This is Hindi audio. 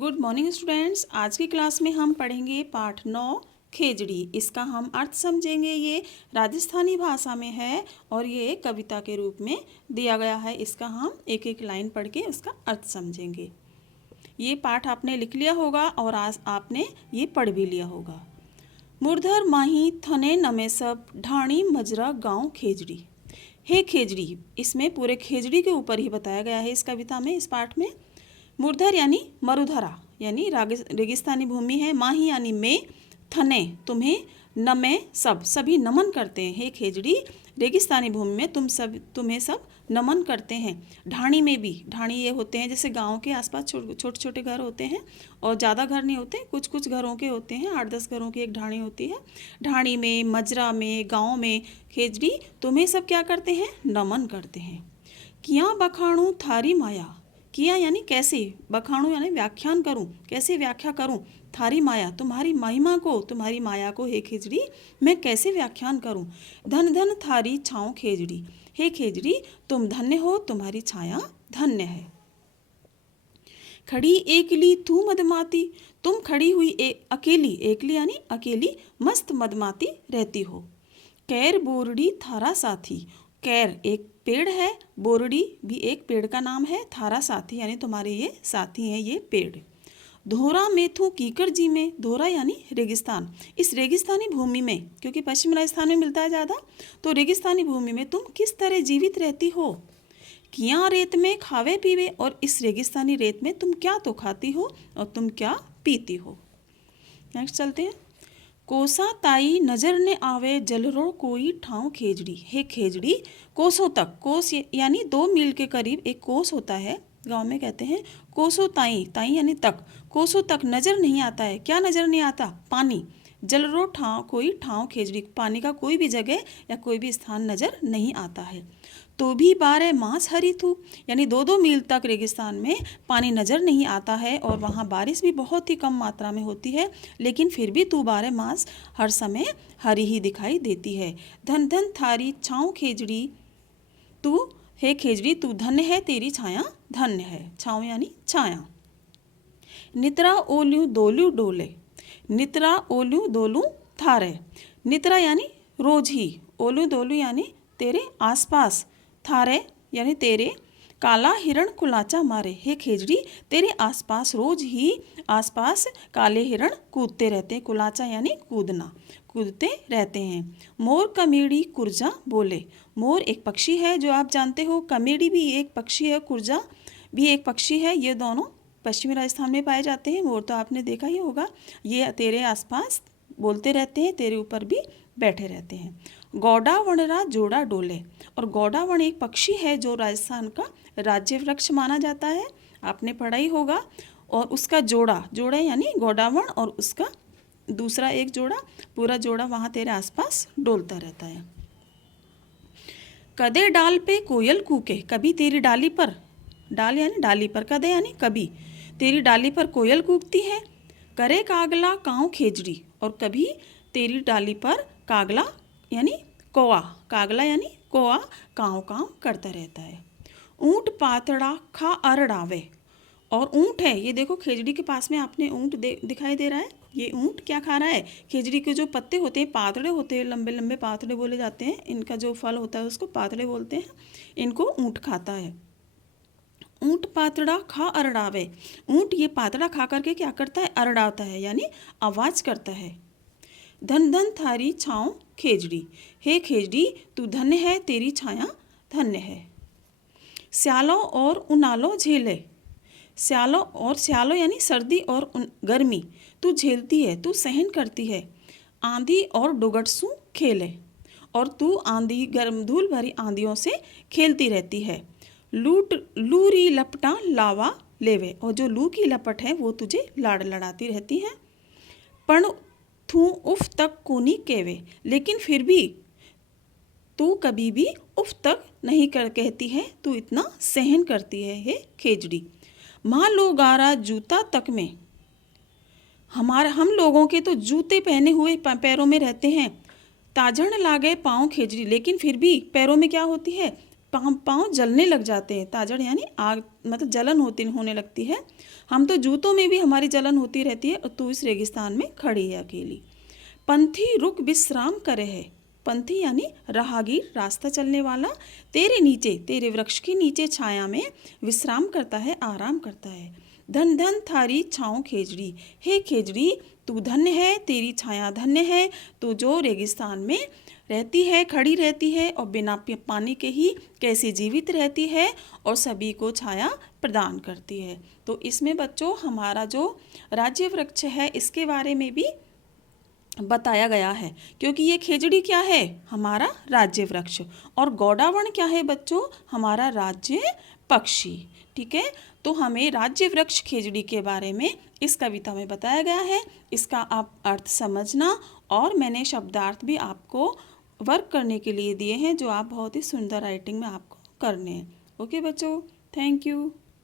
Good morning students. आज की क्लास में हम पढ़ेंगे पाठ 9 खेजड़ी। इसका हम अर्थ समझेंगे। ये राजस्थानी भाषा में है और ये कविता के रूप में दिया गया है। इसका हम एक एक लाइन पढ़ के उसका अर्थ समझेंगे। ये पाठ आपने लिख लिया होगा और आज आपने ये पढ़ भी लिया होगा। मुरधर माही थने नमे सब ढाणी मजरा गांव खेजड़ी। हे खेजड़ी, इसमें पूरे खेजड़ी के ऊपर ही बताया गया है इस कविता में, इस पाठ में। मुरधर यानी मरुधरा यानी रेगिस्तानी भूमि है। माही यानी में, थने तुम्हें, नमे सब सभी नमन करते हैं। हे खेजड़ी, रेगिस्तानी भूमि में तुम्हें सब नमन करते हैं। ढाणी में भी, ढाणी ये होते हैं जैसे गांव के आसपास छोटे छोटे घर होते हैं और ज़्यादा घर नहीं होते, कुछ कुछ घरों के होते हैं, 8-10 घरों की एक ढाणी होती है। ढाणी में, मजरा में, गाँव में खेजड़ी तुम्हें सब क्या करते हैं? नमन करते हैं। किया बखाणू थारी माया, किया यानी कैसे, बखाणू यानी व्याख्यान करूं, कैसे व्याख्या करूं। थारी माया तुम्हारी महिमा को, तुम्हारी माया को हे खेजड़ी मैं कैसे व्याख्यान करूं। धन धन थारी छाँव खेजड़ी, हे खेजड़ी तुम धन्य हो, तुम्हारी छाया धन्य है। खड़ी एकली तू मदमाती, तुम खड़ी हुई अकेली, एकली यानी अकेली मस्त मदमाती रहती हो। कैर बोरड़ी थारा साथी, कैर एक पेड़ है, बोरड़ी भी एक पेड़ का नाम है, थारा साथी यानी तुम्हारे ये साथी हैं ये पेड़। धोरा मेथू कीकर जी में, धोरा यानी रेगिस्तान, इस रेगिस्तानी भूमि में, क्योंकि पश्चिम राजस्थान में मिलता है ज़्यादा, तो रेगिस्तानी भूमि में तुम किस तरह जीवित रहती हो। किया रेत में खावे पीवे, और इस रेगिस्तानी रेत में तुम क्या तो खाती हो और तुम क्या पीती हो। नेक्स्ट चलते हैं। कोसा ताई नजर ने आवे जलरो कोई ठाव खेजड़ी, हे खेजड़ी कोसों तक, कोस यानी 2 मील के करीब एक कोस होता है, गांव में कहते हैं कोसों ताई, ताई यानी तक, कोसों तक नजर नहीं आता है। क्या नजर नहीं आता? पानी। जलरो ठाव कोई ठाव खेजड़ी, पानी का कोई भी जगह या कोई भी स्थान नजर नहीं आता है। तो भी 12 मास हरी थू, यानी 2-2 मील तक रेगिस्तान में पानी नज़र नहीं आता है और वहाँ बारिश भी बहुत ही कम मात्रा में होती है, लेकिन फिर भी तू 12 मास हर समय हरी ही दिखाई देती है। धन धन थारी छाँव खेजड़ी, तू हे खेजड़ी तू धन्य है, तेरी छाया धन्य है। छाँव यानी छाया। नितरा ओल्यू दोलू डोले, नितरा ओल्यू दोलू थारे, नितरा यानी रोज ही, ओलू दोलू यानी तेरे आसपास, थारे यानी तेरे, काला हिरण कुलाचा मारे, हे खेजड़ी तेरे आसपास रोज ही आसपास काले हिरण कूदते रहते हैं। कुलाचा यानी कूदना, कूदते रहते हैं। मोर कमेड़ी कुर्जा बोले, मोर एक पक्षी है जो आप जानते हो, कमेड़ी भी एक पक्षी है, कुर्जा भी एक पक्षी है। ये दोनों पश्चिमी राजस्थान में पाए जाते हैं। मोर तो आपने देखा ही होगा, ये तेरे आसपास बोलते रहते हैं, तेरे ऊपर भी बैठे रहते हैं। गौडा वनरा जोड़ा डोले, और गौडा वन एक पक्षी है जो राजस्थान का राज्य वृक्ष माना जाता है, आपने पढ़ा ही होगा। और उसका जोड़ा, जोड़ा यानी गौडावण, और उसका दूसरा एक जोड़ा, पूरा जोड़ा वहाँ तेरे आसपास डोलता रहता है। कदे डाल पे कोयल कूके, कभी तेरी डाली पर, डाल यानी डाली पर, कदे यानी कभी, तेरी डाली पर कोयल कूकती है। करे कागला काँव खेजड़ी, और कभी तेरी डाली पर कागला यानी कौआ, कागला यानी कौआ काँव काँव करता रहता है। ऊँट पातड़ा खा अरड़ावे, और ऊँट है, ये देखो खेजड़ी के पास में आपने ऊँट दिखाई दे रहा है। ये ऊँट क्या खा रहा है? खेजड़ी के जो पत्ते होते हैं, पातड़े होते हैं, लंबे लंबे पातड़े बोले जाते हैं, इनका जो फल होता है उसको पातड़े बोलते हैं, इनको ऊँट खाता है। ऊँट पातड़ा खा अरड़ावे, ऊँट ये पातड़ा खा करके क्या करता है? अरड़ाता है यानी आवाज़ करता है। धन धन थारी छाँव खेजड़ी, हे खेजड़ी तू धन्य है, तेरी छाया धन्य है। स्यालो और उनालो झेले, स्यालो और स्यालो यानी सर्दी और गर्मी, तू झेलती है, तू सहन करती है। आंधी और डुगटसू खेले, और तू आंधी गर्म धूल भरी आंधियों से खेलती रहती है। लूरी लपटा लावा लेवे, और जो लू की लपट है वो तुझे लड़ाती रहती है। पण थू उफ तक कोनी केवे, लेकिन फिर भी तू कभी भी उफ तक नहीं कहती है, तू इतना सहन करती है हे खेजड़ी। माँ लोगारा जूता तक में, हम लोगों के तो जूते पहने हुए पैरों में रहते हैं। ताझण लागे पाँव खेजड़ी, लेकिन फिर भी पैरों में क्या होती है? पाँव पाँव जलने लग जाते हैं। ताजड़ यानी आग, मतलब जलन होने लगती है। हम तो जूतों में भी हमारी जलन होती रहती है और तू इस रेगिस्तान में खड़ी है अकेली। पंथी रुक विश्राम करे है। पंथी यानी राहगीर, रास्ता चलने वाला, तेरे नीचे, तेरे वृक्ष के नीचे छाया में विश्राम करता है, आराम करता है। धन धन थारी छाँव खेजड़ी, हे खेजड़ी तू धन्य है, तेरी छाया धन्य है। तू जो रेगिस्तान में रहती है, खड़ी रहती है और बिना पानी के ही कैसे जीवित रहती है और सभी को छाया प्रदान करती है। तो इसमें बच्चों हमारा जो राज्य वृक्ष है इसके बारे में भी बताया गया है, क्योंकि ये खेजड़ी क्या है, हमारा राज्य वृक्ष, और गौड़ावण क्या है बच्चों, हमारा राज्य पक्षी। ठीक है, तो हमें राज्य वृक्ष खेजड़ी के बारे में इस कविता में बताया गया है। इसका आप अर्थ समझना, और मैंने शब्दार्थ भी आपको वर्क करने के लिए दिए हैं, जो आप बहुत ही सुंदर राइटिंग में आपको करने हैं। ओके बच्चों, थैंक यू।